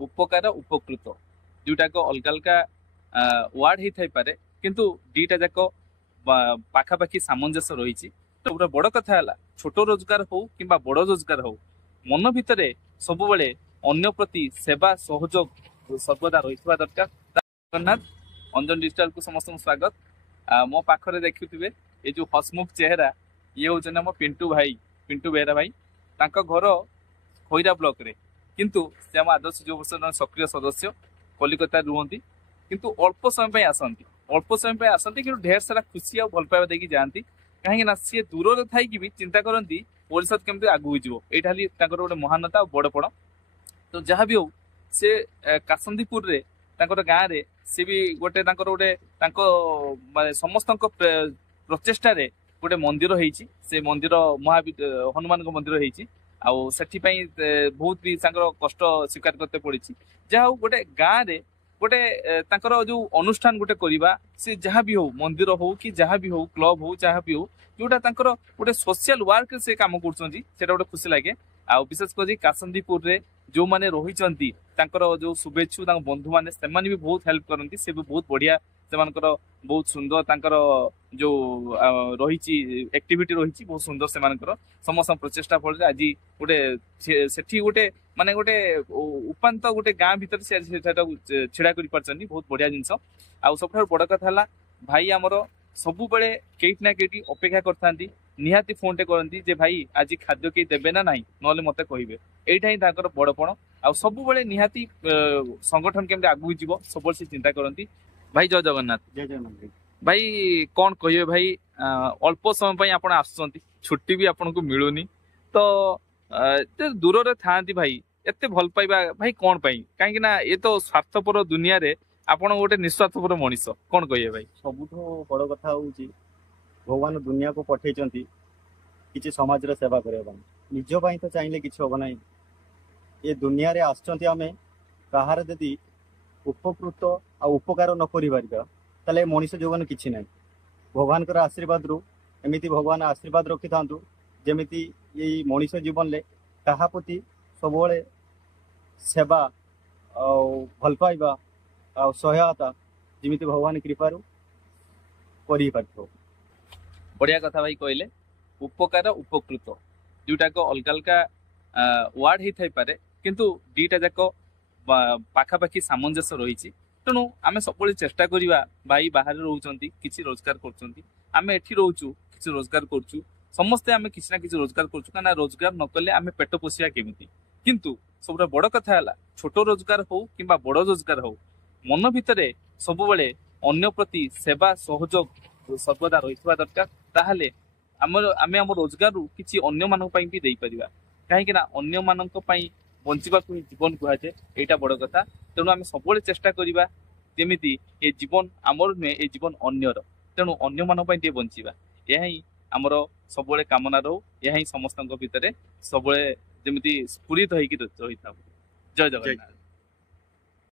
उपकार उपकृत जोटाक अलग अलग वार्ड हो थाईपे किंतु दीटा जाक पाखापाखि सामंजस्य रही। तो गोटे बड़ कथा है छोट रोजगार हो कि बड़ रोजगार हो मन भितर सब अन्य प्रति सेवा सहयोग सर्वदा रही दरकार। जगन्नाथ अंजन डिजिटल को समस्त स्वागत। मो पाखरे देखुवे ये जो हसमुख चेहरा ये हूँ आम पिंटू भाई, पिंटू बेहरा भाई। घर खैरा ब्लॉक रे किंतु से आम आदर्श युव संघ सक्रिय सदस्य कलिकता रुहति किंतु अल्प समय आसती, अल्प समय आसती कि ढेर सारा खुशी और भल पाइबा देकी जाती कहीं सी दूर थी भी चिंता करती ओडिशा केमती आगू हो यहाँ गोटे महानता और बड़पण। तो जहाँ भी हो से कासंदीपुर रे गाँव रे सी भी गोटे गोटे समस्त प्रचेषा गोटे मंदिर होती से मंदिर हनुमान मंदिर होती बहुत भी कष्ट स्वीकार करते पड़ी। जहा गोटे गाँव रे गोटे जो अनुष्ठान गोटे करवा से जहाँ भी हो मंदिर हो कि जहाँ भी हो क्लब हो जहाँ भी हो जोटा गोटे सोशल वर्क से काम कर गोटे खुशी लगे। आ विशेष कर कासंदीपुर रे जो मैंने रही जो शुभेच्छु बंधु मैंने से भी बहुत हेल्प करती से भी बहुत बढ़िया से बहुत सुंदर जो रही एक्टिविटी रही बहुत सुंदर से समस्त प्रचेषा फल आज गोटे से गोटे माने गोटे उपात गोटे गाँ भीतर से छिड़ा कर बहुत बढ़िया जिनस। आ सब बड़ कथा भाई आमर सबु बेले केटी ना केटी अपेक्षा करथांती निहाती फोन टे करती जे भाई आज खाद्य कई देबे ना नहीं नले मते कहिबे एटा ही ताकर बड़पण। आ सबु बेले निहाती संगठन केमते आगु जीवो सब से चिंता करती। भाई जय जगन्नाथ। जय जगन्नाथ भाई कौन कहिए भाई अल्प समय पई आपण आसुचंती छुट्टी भी आपन को मिलुनी तो दूर रे थांती भाई एते भल पाइबा भाई कौन पाई काहे ना ये तो स्वार्थपर दुनिया रे आपण गोटे निस्वार्थपर मनीष कौन कहिए भाई। सबुठो बड़ कथा होउची भगवान दुनिया को पठेचंती किछि समाज रे सेवा करबा निज पई तो चाहिले किछि होबा नाही। ये दुनिया रे आछंती हमें कहार यदि उपकृत आ उपकार न करि पारिबा ताले मनीष जीवन किछि नाही। भगवान कर आशीर्वाद रु एमिति भगवान आशीर्वाद रखि थांतु जेमिति ये मनीष जीवन ले कहा प्रति सबले सेवा आ भल पाइबा आ सहायता जेमिति भगवान कृपारु करि पारथो। बढ़िया कथा भाई कहले उपकार उपकृत जोटाक अलग अलग वार्ड हो थाईपे किंतु दीटा जाक पाखापाखि सामंजस्य रही। तेणु आम सब चेष्टा करवा भाई बाहर रोचंती किसी रोजगार करमें एठी रोचु किसी रोजगार करुँ समस्ते आम किसी ना कि रोजगार करुँ रोजगार न कले आम पेट पोषिया केमिति किंतु सब बड़ कथा है छोट रोजगार हो कि बड़ रोजगार हो मन भितर सब अन्य प्रति सेवा सहयोग सर्वदा रही दरकार। ताहले आम रोजगार किसी अन्य मानक भी दे परिबा कहीं अन्य मानक बंचवा जीवन कहुए यहाँ बड़ कथा। तेणु आम सब चेष्टा करवा जमीती ये जीवन आमर नुहे ये जीवन अन्यर तेणु अन्य मान बंचवा यह ही आमर सब कामना रो यह ही समस्त भितर सब जमी स्फुरित होती रही था। जय जगन्नाथ।